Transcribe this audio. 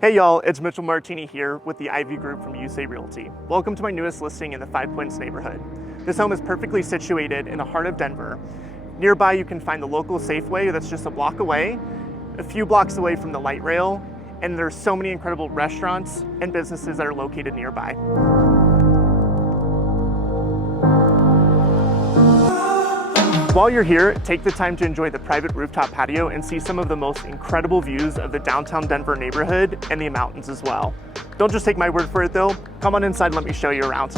Hey y'all, it's Mitchell Martini here with the Ivy Group from USA Realty. Welcome to my newest listing in the Five Points neighborhood. This home is perfectly situated in the heart of Denver. Nearby you can find the local Safeway that's just a block away, a few blocks away from the light rail, and there's so many incredible restaurants and businesses that are located nearby. While you're here, take the time to enjoy the private rooftop patio and see some of the most incredible views of the downtown Denver neighborhood and the mountains as well. Don't just take my word for it though. Come on inside and let me show you around.